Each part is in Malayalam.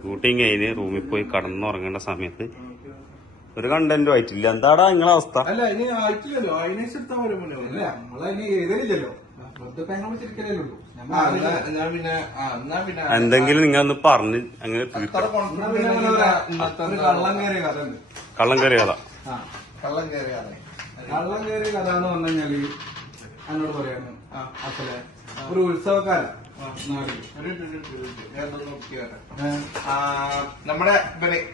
ഷൂട്ടിങ് കഴിഞ്ഞ് റൂമിൽ പോയി കടന്നുറങ്ങേണ്ട സമയത്ത് ഒരു കണ്ടന്റും ആയിട്ടില്ല. എന്താടാ നിങ്ങളെ അവസ്ഥ? അല്ല ഇനി ആയിട്ടില്ലല്ലോ. മുന്നേ നമ്മളതിന് എഴുതലില്ലല്ലോ. എന്തെങ്കിലും നിങ്ങൾ ഒന്ന് പറഞ്ഞ് അങ്ങനെ കള്ളം കയറിയ കഥ കള്ളം കയറിയ കഥ. ആ കള്ളം കയറിയ കഥ. എന്ന് പറഞ്ഞു കഴിഞ്ഞാൽ എന്നോട് പറയാണ് അച്ഛനെ ഒരു ഉത്സവക്കാല നമ്മുടെ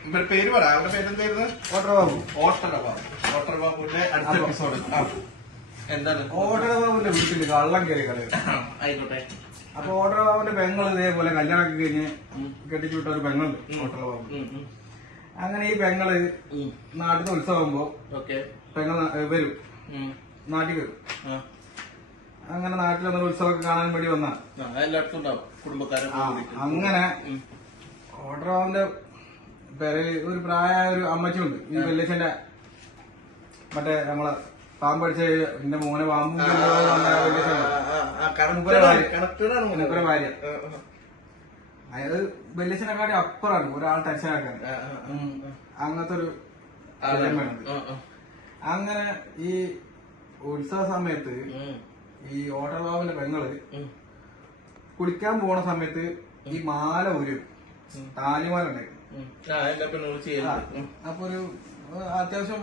ഇവരുടെ പേര് പറ. അവരുടെ പേരെന്തായിരുന്നു? ഓട്ടർ ബാബു ഓട്ടർ ബാബു ഓട്ടർ ബാബുവിന്റെ അടുത്ത എപ്പിസോഡ് എന്താണ്? ഓട്ടർ ബാബുവിന്റെ വീട്ടിൽ കള്ളം കയറി കഥ ആയിക്കോട്ടെ. അപ്പൊ ഓട്ടർ ബാബുവിന്റെ പെങ്ങൾ ഇതേപോലെ കല്യാണമൊക്കെ കഴിഞ്ഞ് കെട്ടിച്ചു വിട്ട ഒരു പെങ്ങളുണ്ട് ഓട്ടർ ബാബു അങ്ങനെ ഈ പെങ്ങൾ നാട്ടിൽ നാട്ടിൽ ഉത്സവമാകുമ്പോ പെങ്ങൾ വരും. നാട്ടിൽ വരും. അങ്ങനെ നാട്ടിൽ വന്ന ഉത്സവമൊക്കെ കാണാൻ വേണ്ടി വന്ന എല്ലായിടത്തും ഉണ്ടാവും. അങ്ങനെ. ഓട്ടറാവിന്റെ പേര് ഒരു പ്രായമായ ഒരു അമ്മച്ചുണ്ട് ഈ വെല്ലച്ചന്റെ മറ്റേ നമ്മളെ പാമ്പടിച്ച എന്റെ മോനെ പാമ്പും ഭാര്യ. അതായത് വെല്ലിച്ചനെക്കാട്ടി അപ്പുറമാണ് ഒരാൾ ടെൻഷനാക്കാൻ ആ, ആ, ആ. അങ്ങനത്തെ ഒരു. അങ്ങനെ ഈ ഉത്സവ സമയത്ത് ഈ ഓട്ടർബാബിന്റെ പെങ്ങൾ കുടിക്കാൻ കുളിക്കാൻ പോണ സമയത്ത് ഈ മാല ഒരു താലിമാല ഉണ്ടായിരുന്നു ആ, എല്ലാ പെണ്ണുങ്ങളും ചെയ്യുന്നുണ്ട്. ഉം, അപ്പൊ ഒരു അത്യാവശ്യം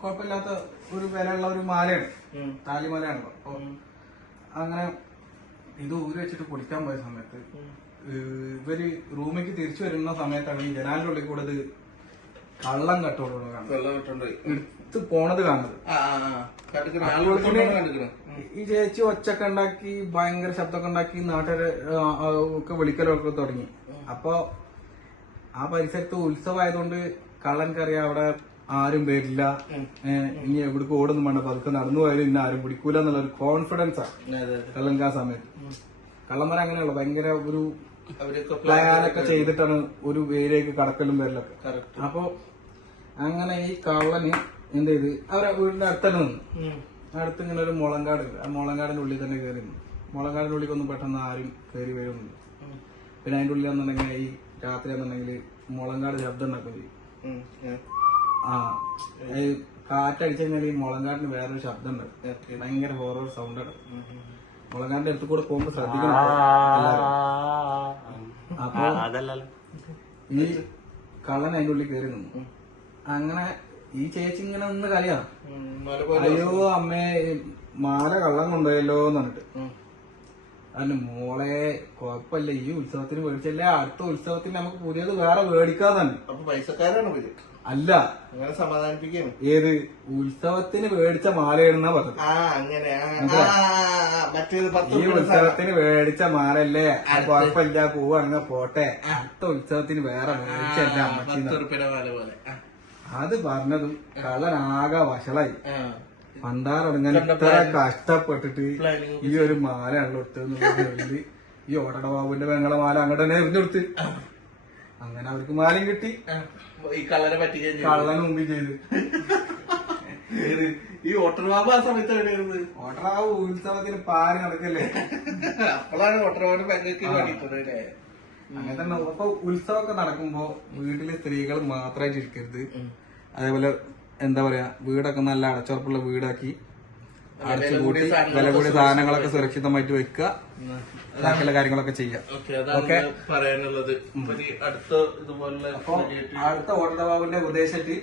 കുഴപ്പമില്ലാത്ത ഒരു വിലയുള്ള ഒരു മാലയാണ്. താലിമാലയാണ് താലിമാലയാണല്ലോ അപ്പൊ ഉം, അങ്ങനെ ഇത് ഊരി വെച്ചിട്ട് കുളിക്കാൻ പോയ സമയത്ത് ഇവർ റൂമിലേക്ക് തിരിച്ചു വരുന്ന സമയത്താണ് ഈ ജനാലിന്റെ ഉള്ളിൽ കൂടെ ഇത് കള്ളം കട്ടോട് കാണുന്നത്. എടുത്ത് പോണത് കാണുന്നത്. ഈ ചേച്ചി ഒച്ചൊക്കെ ഉണ്ടാക്കി ഭയങ്കര ശബ്ദമൊക്കെ ഉണ്ടാക്കി നാട്ടുകാരെ ഒക്കെ വിളിക്കലൊക്കെ തുടങ്ങി. അപ്പൊ ആ പരിസരത്ത് ഉത്സവമായതുകൊണ്ട് കറി അവിടെ ആരും വരില്ല. ഇനി എവിടേക്ക് ഓടൊന്നും വേണ്ട. പതുക്കെ നടന്നു പോയാലും ഇന്ന് ആരും പിടിക്കൂല എന്നുള്ള ഒരു കോൺഫിഡൻസ് ആണ്. കള്ളൻകാ സമയത്ത്. കള്ളന്മാർ അങ്ങനെയുള്ള ഭയങ്കര ഒരു പ്ലാനൊക്കെ ചെയ്തിട്ടാണ് ഒരു ഏരിയക്ക് കടക്കലും വരലൊക്കെ അപ്പോ അങ്ങനെ ഈ കള്ളന് എന്ത് ചെയ്ത് അവരെ വീടിന്റെ അടുത്തന്നെ നിന്ന്. അടുത്ത് ഇങ്ങനെ ഒരു മുളങ്കാട് ഉണ്ട്. ആ മുളങ്കാടിന്റെ ഉള്ളിൽ തന്നെ കയറി മുളങ്കാടിന്റെ ഉള്ളിൽ പെട്ടെന്ന് ആരും കയറി വരുന്നില്ല. പിന്നെ അതിന്റെ ഉള്ളിൽ എന്നുണ്ടെങ്കിൽ ഈ രാത്രി എന്നുണ്ടെങ്കിൽ മുളങ്കാട് ശബ്ദം ഉണ്ടാക്കും ചെയ്യും. ആ ഈ കാറ്റടിച്ചു കഴിഞ്ഞാൽ ഈ മുളങ്കാടിന് വേറൊരു ശബ്ദം ഉണ്ടാവും. ഭയങ്കര ഹോറർ സൗണ്ട് ആണ്. മുളങ്കാടിന്റെ അടുത്ത് കൂടെ പോകുമ്പോൾ ശ്രദ്ധിക്കണം. അപ്പൊ ഈ കള്ളൻ അതിന്റെ ഉള്ളിൽ കയറി നിന്നു അങ്ങനെ ഈ ചേച്ചി ഇങ്ങനെ. മല പോലെ അയ്യോ അമ്മേ മാല കള്ളം കൊണ്ടുപോയല്ലോ എന്നിട്ട്. അതിന് മോളെ കുഴപ്പമില്ല. ഈ ഉത്സവത്തിന് മേടിച്ചല്ലേ അടുത്ത ഉത്സവത്തിന് നമുക്ക് പുതിയത് വേറെ മേടിക്കാതന്നെ അപ്പൊ പൈസക്കാരാണ് അല്ല. അങ്ങനെ സമാധാനിപ്പിക്കാണ്. ഏത്? ഉത്സവത്തിന് മേടിച്ച മാലയാണെന്നാ പറഞ്ഞത്. ഈ. ഉത്സവത്തിന് മേടിച്ച മാലല്ലേ കുഴപ്പമില്ല പോവാണെങ്കിൽ പോട്ടെ. അടുത്ത ഉത്സവത്തിന് വേറെ മേടിച്ചല്ല പത്ത് മാല പോലെ. അത് പറഞ്ഞതും കള്ളനാകെ വഷളായി. പണ്ടാറടങ്ങാൻ ഇത്ര കഷ്ടപ്പെട്ടിട്ട് ഈ ഒരു മാല എടുത്തത് ഈ ഓടട ബാബുവിന്റെ പെങ്ങളെ മാല അങ്ങോട്ട് തന്നെ എറിഞ്ഞെടുത്ത് അങ്ങനെ അവർക്ക് മാലയും കിട്ടി. കള്ളനെ ചെയ്തു. കള്ളന് മുമ്പിൽ ചെയ്ത്? ഈ ഓട്ടർബാബു ആ സമയത്ത് എവിടെയായിരുന്നു ഓട്ടറാവ് ഉത്സവത്തിന് പാൽ നടക്കല്ലേ? അപ്പോഴാണ് ഓട്ടർബാബിന്റെ പെങ്ങൾക്ക് വേണ്ടിട്ടത് അല്ലേ അങ്ങനെ തന്നെ അപ്പൊ ഉത്സവമൊക്കെ നടക്കുമ്പോ വീട്ടിലെ സ്ത്രീകൾ മാത്രമായിട്ട് ഇരിക്കരുത്. അതേപോലെ എന്താ പറയാ വീടൊക്കെ നല്ല അടച്ചുറപ്പുള്ള വീടാക്കി അടച്ചുകൂട്ടി വില കൂടിയ സാധനങ്ങളൊക്കെ സുരക്ഷിതമായിട്ട് വെക്കുക. ബാക്കിയുള്ള കാര്യങ്ങളൊക്കെ ചെയ്യാം. ഓക്കെ പറയാനുള്ളത്. ഇപ്പൊ അടുത്ത ഇതുപോലെ അടുത്ത ഉപദേശിച്ച്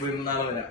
വീടുന്നാളെ വരാം.